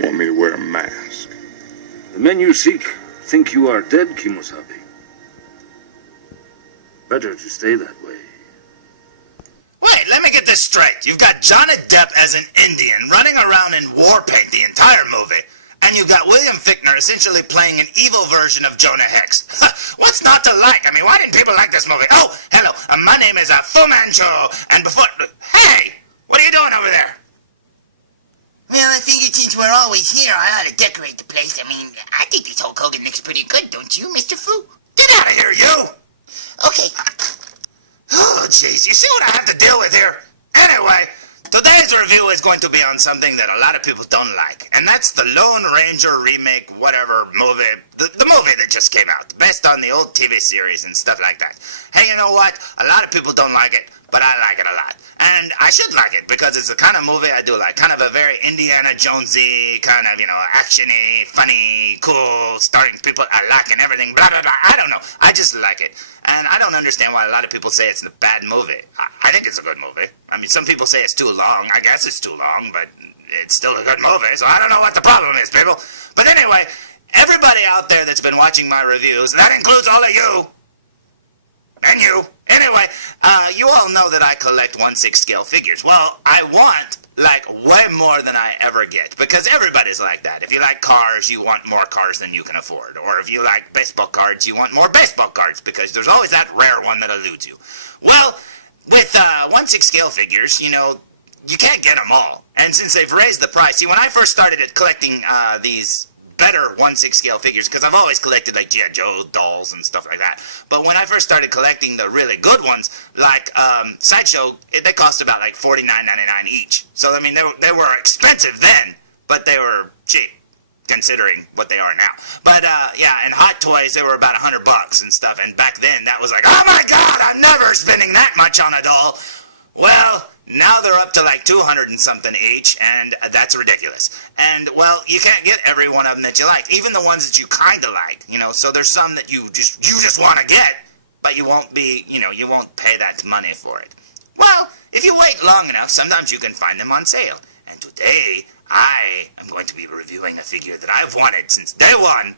You want me to wear a mask? The men you seek think you are dead, kemosabe. Better to stay that way. Wait, let me get this straight. You've got Johnny Depp as an Indian running around in war paint the entire movie. And you've got William Fichtner essentially playing an evil version of Jonah Hex. What's not to like? I mean, why didn't people like this movie? Oh, hello, my name is Fu Manchu, and before... Hey! What are you doing over there? Well, I figured since we're always here, I ought to decorate the place. I mean, I think this Hulk Hogan looks pretty good, don't you, Mr. Fu? Get out of here, you! Okay. Oh, jeez, you see what I have to deal with here? Anyway, today's review is going to be on something that a lot of people don't like, and that's the Lone Ranger remake, whatever movie, the movie that just came out, based on the old TV series and stuff like that. Hey, you know what? A lot of people don't like it, but I like it a lot. And I should like it, because it's the kind of movie I do like. Kind of a very Indiana Jonesy, kind of, you know, actiony, funny, cool, starring people I like and everything, blah, blah, blah. I don't know. I just like it. And I don't understand why a lot of people say it's a bad movie. I think it's a good movie. I mean, some people say it's too long. I guess it's too long, but it's still a good movie, so I don't know what the problem is, people. But anyway, everybody out there that's been watching my reviews, that includes all of you, and you. Anyway, you all know that I collect 1/6 scale figures. Well, I want, like, way more than I ever get, because everybody's like that. If you like cars, you want more cars than you can afford. Or if you like baseball cards, you want more baseball cards, because there's always that rare one that eludes you. Well, with 1/6 scale figures, you know, you can't get them all. And since they've raised the price, see, when I first started collecting these better 1/6 scale figures, because I've always collected like G.I. Joe dolls and stuff like that, but when I first started collecting the really good ones, like Sideshow, they cost about like $49.99 each. So I mean, they were expensive then, but they were cheap considering what they are now. But yeah, and Hot Toys, they were about $100 and stuff, and back then that was like, oh my god, I'm never spending that much on a doll. Well, now they're up to like 200 and something each, and that's ridiculous. And, well, you can't get every one of them that you like, even the ones that you kind of like, you know, so there's some that you just want to get, but you won't be, you know, you won't pay that money for it. Well, if you wait long enough, sometimes you can find them on sale. And today, I am going to be reviewing a figure that I've wanted since day one,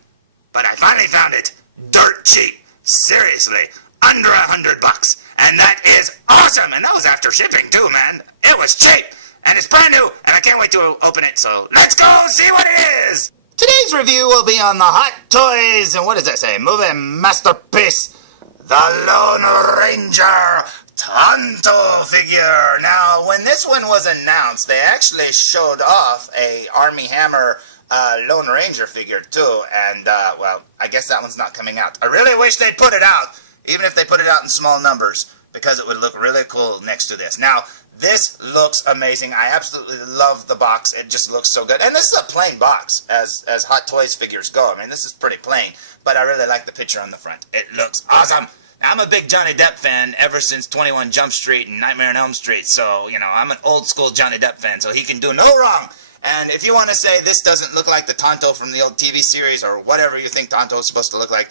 but I finally found it dirt cheap. Seriously, under $100. And that is awesome! And that was after shipping too, man. It was cheap! And it's brand new, and I can't wait to open it, so let's go see what it is! Today's review will be on the Hot Toys, and what does that say? Movie masterpiece, the Lone Ranger Tonto figure. Now, when this one was announced, they actually showed off a Armie Hammer Lone Ranger figure too, and, well, I guess that one's not coming out. I really wish they'd put it out, even if they put it out in small numbers, because it would look really cool next to this. Now, this looks amazing. I absolutely love the box. It just looks so good. And this is a plain box, as Hot Toys figures go. I mean, this is pretty plain, but I really like the picture on the front. It looks awesome. Now, I'm a big Johnny Depp fan ever since 21 Jump Street and Nightmare on Elm Street, so, you know, I'm an old-school Johnny Depp fan, so he can do no wrong. And if you want to say this doesn't look like the Tonto from the old TV series, or whatever you think Tonto is supposed to look like,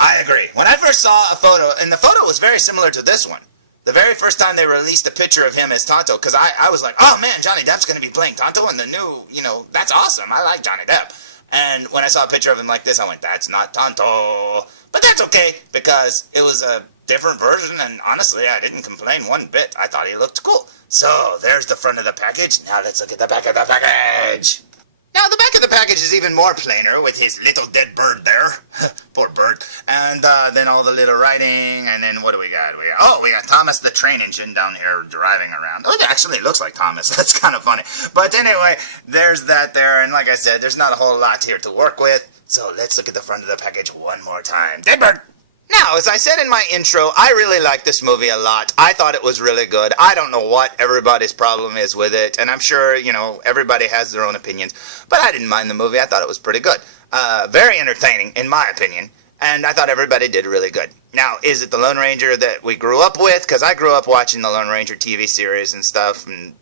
I agree. When I first saw a photo, and the photo was very similar to this one, the very first time they released a picture of him as Tonto, because I was like, oh man, Johnny Depp's going to be playing Tonto in the new, you know, that's awesome. I like Johnny Depp. And when I saw a picture of him like this, I went, that's not Tonto. But that's okay, because it was a different version, and honestly, I didn't complain one bit. I thought he looked cool. So, there's the front of the package. Now let's look at the back of the package. Now, the back of the package is even more plainer with his little dead bird there. Poor bird. And then all the little writing, and then what do we got? We got Thomas the Train Engine down here driving around. Oh, it actually looks like Thomas. That's kind of funny. But anyway, there's that there, and like I said, there's not a whole lot here to work with. So let's look at the front of the package one more time. Dead bird! Now, as I said in my intro, I really like this movie a lot. I thought it was really good. I don't know what everybody's problem is with it, and I'm sure, you know, everybody has their own opinions, but I didn't mind the movie. I thought it was pretty good. Very entertaining, in my opinion, and I thought everybody did really good. Now, is it the Lone Ranger that we grew up with? Because I grew up watching the Lone Ranger TV series and stuff, and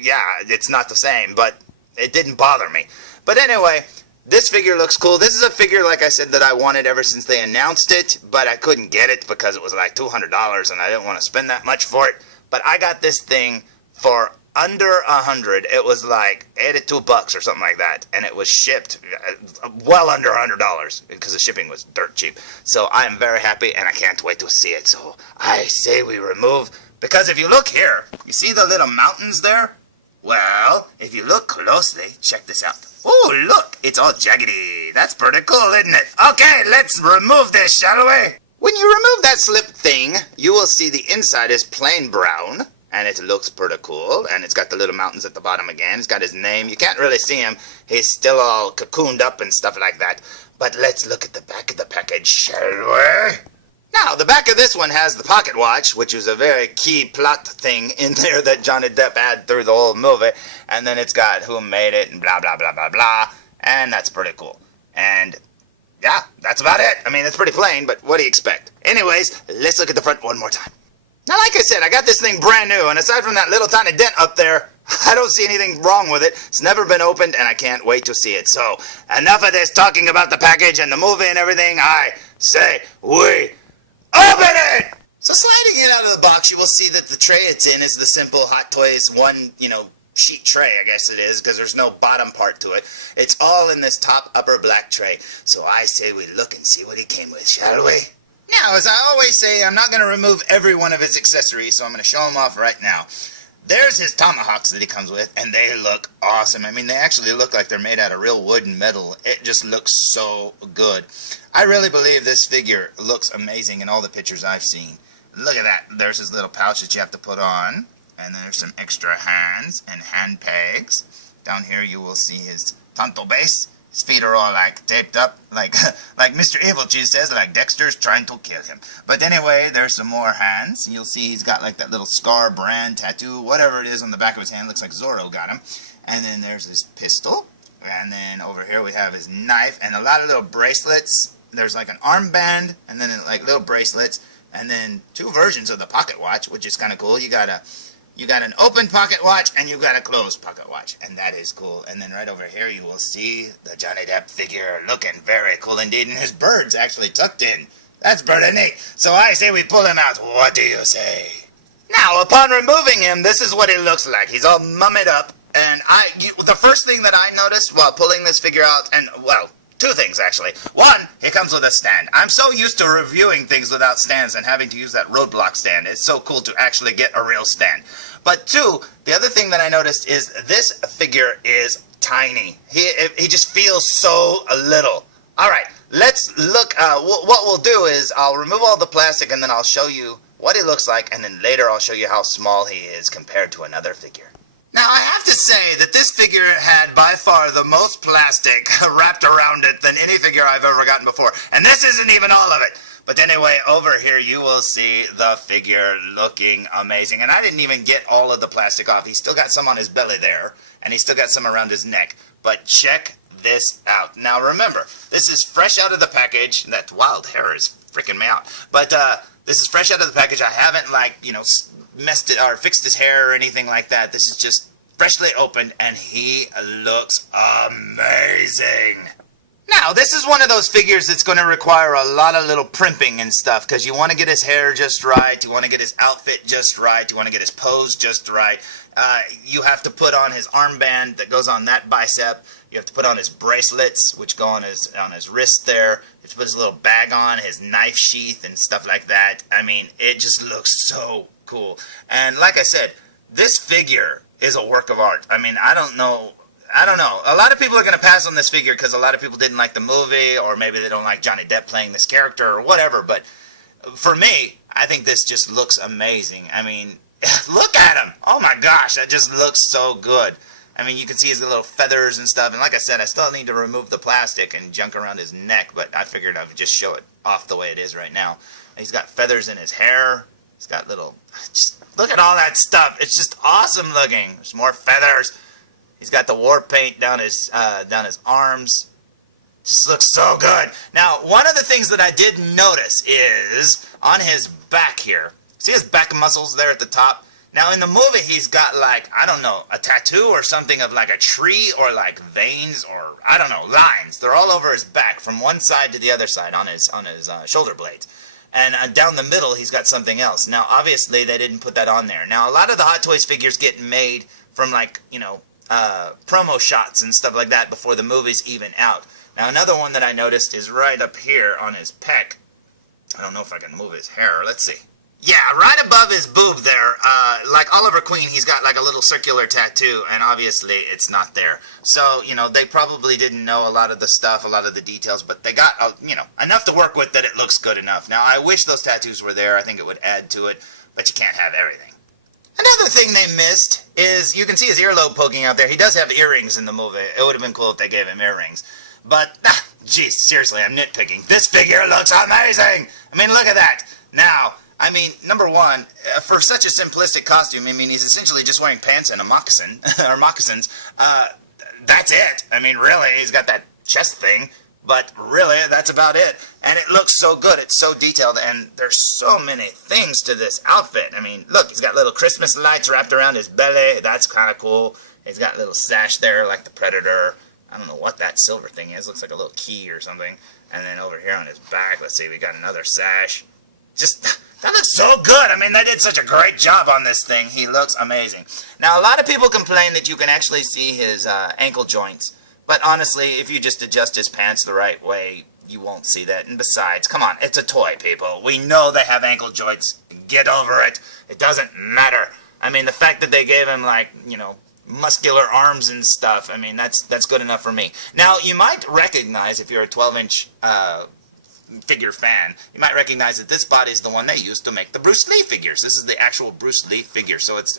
yeah, it's not the same, but it didn't bother me. But anyway, this figure looks cool. This is a figure, like I said, that I wanted ever since they announced it, but I couldn't get it because it was like $200 and I didn't want to spend that much for it. But I got this thing for under 100. It was like $82 or something like that, and it was shipped well under $100 because the shipping was dirt cheap. So I am very happy, and I can't wait to see it. So I say we remove, because if you look here, you see the little mountains there? Well, if you look closely, check this out. Oh, look, it's all jaggedy. That's pretty cool, isn't it? Okay, let's remove this, shall we? When you remove that slip thing, you will see the inside is plain brown, and it looks pretty cool, and it's got the little mountains at the bottom again. It's got his name. You can't really see him. He's still all cocooned up and stuff like that. But let's look at the back of the package, shall we? Now, the back of this one has the pocket watch, which is a very key plot thing in there that Johnny Depp had through the whole movie. And then it's got who made it and blah, blah, blah, blah, blah. And that's pretty cool. And yeah, that's about it. I mean, it's pretty plain, but what do you expect? Anyways, let's look at the front one more time. Now, like I said, I got this thing brand new, and aside from that little tiny dent up there, I don't see anything wrong with it. It's never been opened, and I can't wait to see it. So, enough of this talking about the package and the movie and everything. I say we open it! So sliding it out of the box, you will see that the tray it's in is the simple Hot Toys one, sheet tray, I guess it is, because there's no bottom part to it. It's all in this top upper black tray. So I say we look and see what he came with, shall we? Now, as I always say, I'm not going to remove every one of his accessories, so I'm going to show them off right now. There's his tomahawks that he comes with, and they look awesome. I mean, they actually look like they're made out of real wood and metal. It just looks so good. I really believe this figure looks amazing in all the pictures I've seen. Look at that. There's his little pouch that you have to put on, and there's some extra hands and hand pegs. Down here you will see his Tonto base. His feet are all like taped up, like Mr. Evilcheese says, like Dexter's trying to kill him. But anyway, there's some more hands. You'll see he's got like that little scar brand tattoo, whatever it is on the back of his hand. Looks like Zorro got him. And then there's his pistol. And then over here we have his knife and a lot of little bracelets. There's like an armband and then like little bracelets. And then two versions of the pocket watch, which is kind of cool. You got an open pocket watch and you got a closed pocket watch, and that is cool. And then right over here you will see the Johnny Depp figure looking very cool indeed, and his bird's actually tucked in. That's pretty neat. So I say we pull him out. What do you say? Now, upon removing him, this is what he looks like. He's all mummied up, and the first thing that I noticed while pulling this figure out, and well, two things actually. One, he comes with a stand. I'm so used to reviewing things without stands and having to use that roadblock stand. It's so cool to actually get a real stand. But two, the other thing that I noticed is this figure is tiny. He just feels so little. All right, let's look. What we'll do is I'll remove all the plastic and then I'll show you what he looks like, and then later I'll show you how small he is compared to another figure. Now, I have to say that this figure had by far the most plastic wrapped around it than any figure I've ever gotten before. And this isn't even all of it. But anyway, over here you will see the figure looking amazing. And I didn't even get all of the plastic off. He's still got some on his belly there, and he's still got some around his neck. But check this out. Now remember, this is fresh out of the package. That wild hair is freaking me out. But this is fresh out of the package. I haven't, messed it or fixed his hair or anything like that. This is just freshly opened, and he looks amazing. Now, this is one of those figures that's going to require a lot of little primping and stuff, because you want to get his hair just right, you want to get his outfit just right, you want to get his pose just right. You have to put on his armband that goes on that bicep. You have to put on his bracelets, which go on his wrist there. You have to put his little bag on, his knife sheath and stuff like that. I mean, it just looks so cool. And like I said, this figure is a work of art. I mean, I don't know. A lot of people are going to pass on this figure because a lot of people didn't like the movie, or maybe they don't like Johnny Depp playing this character or whatever. But for me, I think this just looks amazing. I mean, look at him. Oh my gosh, that just looks so good. I mean, you can see his little feathers and stuff. And like I said, I still need to remove the plastic and junk around his neck, but I figured I would just show it off the way it is right now. He's got feathers in his hair. He's got little... Just look at all that stuff. It's just awesome looking. There's more feathers. He's got the war paint down his arms. Just looks so good. Now, one of the things that I did notice is on his back here. See his back muscles there at the top? Now, in the movie, he's got, like, I don't know, a tattoo or something of, like, a tree or, like, veins or, I don't know, lines. They're all over his back from one side to the other side on his shoulder blades. And down the middle, he's got something else. Now, obviously, they didn't put that on there. Now, a lot of the Hot Toys figures get made from like, you know, promo shots and stuff like that before the movie's even out. Now another one that I noticed is right up here on his pec. I don't know if I can move his hair. Let's see. Yeah, right above his boob there, like Oliver Queen, he's got like a little circular tattoo, and obviously it's not there. So, you know, they probably didn't know a lot of the stuff, a lot of the details, but they got, you know, enough to work with that it looks good enough. Now, I wish those tattoos were there. I think it would add to it, but you can't have everything. Another thing they missed is, you can see his earlobe poking out there. He does have earrings in the movie. It would have been cool if they gave him earrings. But, geez, seriously, I'm nitpicking. This figure looks amazing! I mean, look at that. Now, I mean, number one, for such a simplistic costume, I mean, he's essentially just wearing pants and a moccasin, or moccasins. That's it. I mean, really, he's got that chest thing, but really, that's about it. And it looks so good. It's so detailed, and there's so many things to this outfit. I mean, look, he's got little Christmas lights wrapped around his belly. That's kind of cool. He's got a little sash there, like the Predator. I don't know what that silver thing is. Looks like a little key or something. And then over here on his back, let's see, we got another sash. Just, that looks so good. I mean, they did such a great job on this thing. He looks amazing. Now, a lot of people complain that you can actually see his ankle joints. But honestly, if you just adjust his pants the right way, you won't see that. And besides, come on, it's a toy, people. We know they have ankle joints. Get over it. It doesn't matter. I mean, the fact that they gave him, like, you know, muscular arms and stuff, I mean, that's good enough for me. Now, you might recognize, if you're a 12-inch figure fan, you might recognize that this body is the one they used to make the Bruce Lee figures. This is the actual Bruce Lee figure, so it's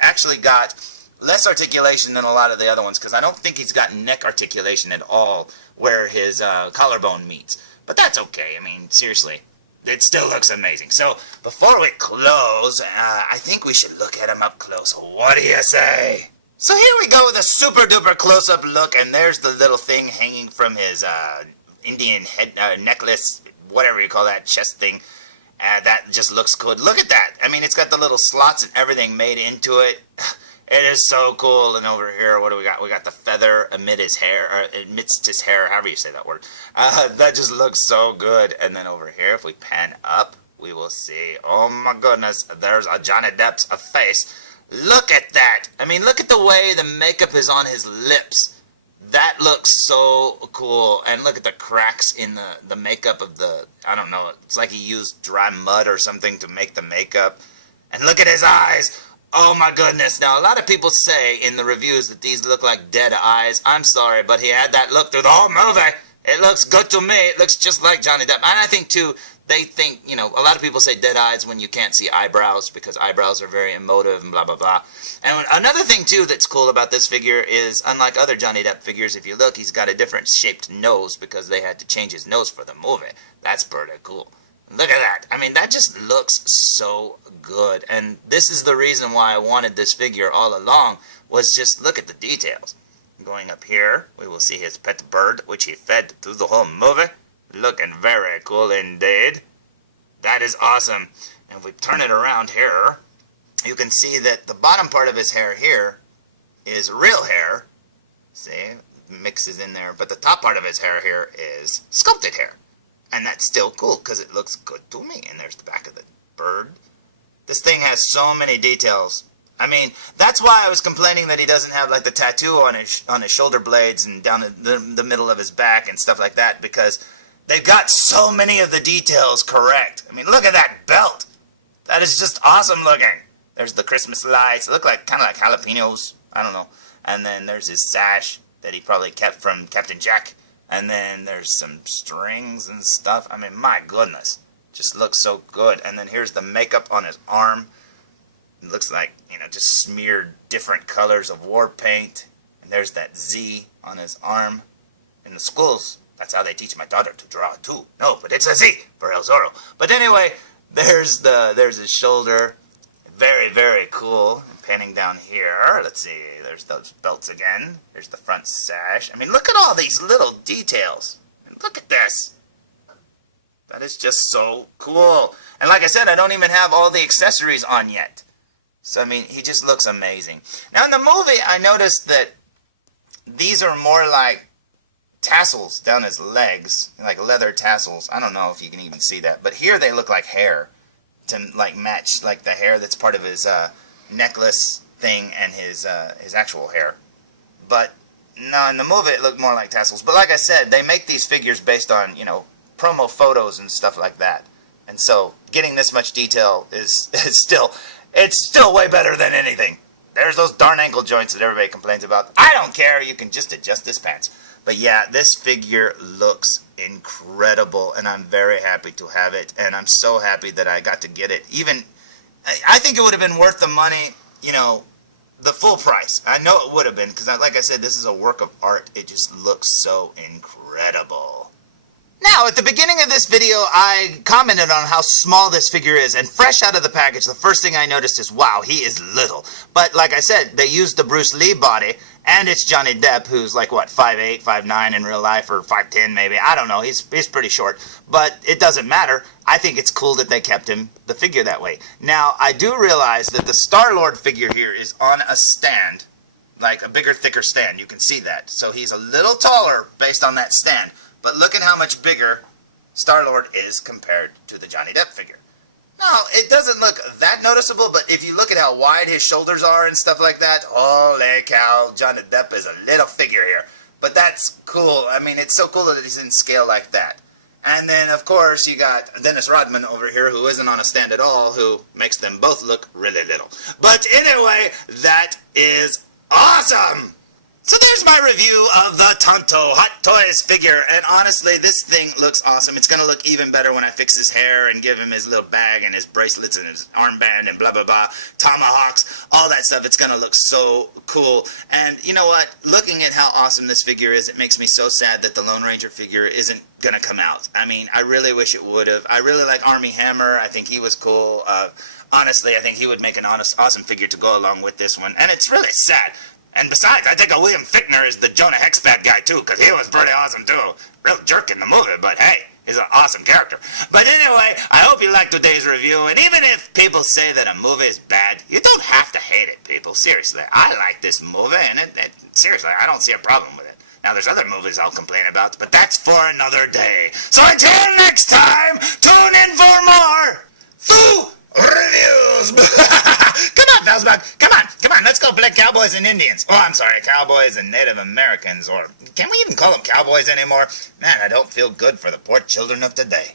actually got less articulation than a lot of the other ones, because I don't think he's got neck articulation at all where his collarbone meets. But that's okay. I mean, seriously, it still looks amazing. So before we close, I think we should look at him up close. What do you say? So here we go with a super duper close-up look, and there's the little thing hanging from his Indian head necklace, whatever you call that, chest thing. That just looks good. Look at that. I mean, it's got the little slots and everything made into it. It is so cool. And over here, what do we got? We got the feather amidst his hair, however you say that word. That just looks so good. And then over here, if we pan up, we will see, oh my goodness, there's a Johnny Depp's face. Look at that. I mean, look at the way the makeup is on his lips. That looks so cool. And look at the cracks in the makeup of the, I don't know, it's like he used dry mud or something to make the makeup. And look at his eyes. Oh my goodness. Now, a lot of people say in the reviews that these look like dead eyes. I'm sorry, but he had that look through the whole movie. It looks good to me. It looks just like Johnny Depp. And I think, too, they think, you know, a lot of people say dead eyes when you can't see eyebrows because eyebrows are very emotive and blah, blah, blah. And another thing, too, that's cool about this figure is, unlike other Johnny Depp figures, if you look, he's got a different shaped nose because they had to change his nose for the movie. That's pretty cool. Look at that. I mean, that just looks so good. And this is the reason why I wanted this figure all along, was just look at the details. Going up here, we will see his pet bird, which he fed through the whole movie. Looking very cool indeed. That is awesome. And if we turn it around here, you can see that the bottom part of his hair here is real hair. See, mixes in there. But the top part of his hair here is sculpted hair. And that's still cool because it looks good to me. And there's the back of the bird. This thing has so many details. I mean, that's why I was complaining that he doesn't have like the tattoo on his shoulder blades and down the middle of his back and stuff like that, because they've got so many of the details correct. I mean, look at that belt. That is just awesome looking. There's the Christmas lights. They look like kind of like jalapenos. I don't know. And then there's his sash that he probably kept from Captain Jack. And then there's some strings and stuff. I mean, my goodness. Just looks so good. And then here's the makeup on his arm. It looks like, you know, just smeared different colors of war paint. And there's that Z on his arm. In the schools, that's how they teach my daughter to draw too. No, but it's a Z for El Zorro. But anyway, there's his shoulder. Very, very cool. Panning down here, let's see, there's those belts again. There's the front sash. I mean, look at all these little details. Look at this. That is just so cool. And like I said, I don't even have all the accessories on yet. So, I mean, he just looks amazing. Now, in the movie, I noticed that these are more like tassels down his legs, like leather tassels. I don't know if you can even see that. But here they look like hair to, like, match, like, the hair that's part of his necklace thing and his actual hair. But no, in the movie it looked more like tassels. But like I said, they make these figures based on, you know, promo photos and stuff like that. And so getting this much detail is still way better than anything. There's those darn ankle joints that everybody complains about. I don't care. You can just adjust his pants. But yeah, this figure looks incredible, and I'm very happy to have it. And I'm so happy that I got to get it. Even, I think it would have been worth the money, you know, the full price. I know it would have been, because like I said, this is a work of art. It just looks so incredible. Now, at the beginning of this video, I commented on how small this figure is, and fresh out of the package, the first thing I noticed is, wow, he is little. But like I said, they used the Bruce Lee body, and it's Johnny Depp, who's like, what, 5'8", 5'9" in real life, or 5'10" maybe. I don't know, he's pretty short. But it doesn't matter. I think it's cool that they kept the figure that way. Now, I do realize that the Star-Lord figure here is on a stand, like a bigger, thicker stand. You can see that. So he's a little taller based on that stand. But look at how much bigger Star-Lord is compared to the Johnny Depp figure. Now, it doesn't look that noticeable, but if you look at how wide his shoulders are and stuff like that, holy cow, Johnny Depp is a little figure here. But that's cool. I mean, it's so cool that he's in scale like that. And then, of course, you got Dennis Rodman over here, who isn't on a stand at all, who makes them both look really little. But anyway, that is awesome! So there's my review of the Tonto Hot Toys figure, and honestly, this thing looks awesome. It's going to look even better when I fix his hair and give him his little bag and his bracelets and his armband and blah, blah, blah, tomahawks, all that stuff. It's going to look so cool. And you know what? Looking at how awesome this figure is, it makes me so sad that the Lone Ranger figure isn't going to come out. I mean, I really wish it would have. I really like Armie Hammer. I think he was cool. Honestly, I think he would make an awesome figure to go along with this one, and it's really sad. And besides, I think William Fichtner is the Jonah Hex bad guy too, because he was pretty awesome too. Real jerk in the movie, but hey, he's an awesome character. But anyway, I hope you liked today's review, and even if people say that a movie is bad, you don't have to hate it, people. Seriously, I like this movie, and seriously, I don't see a problem with it. Now, there's other movies I'll complain about, but that's for another day. So until next time, tune in for more Foo Reviews! Come on, felzbug, come on, let's go play Cowboys and Indians. Oh, I'm sorry, Cowboys and Native Americans, or can we even call them Cowboys anymore? Man, I don't feel good for the poor children of today.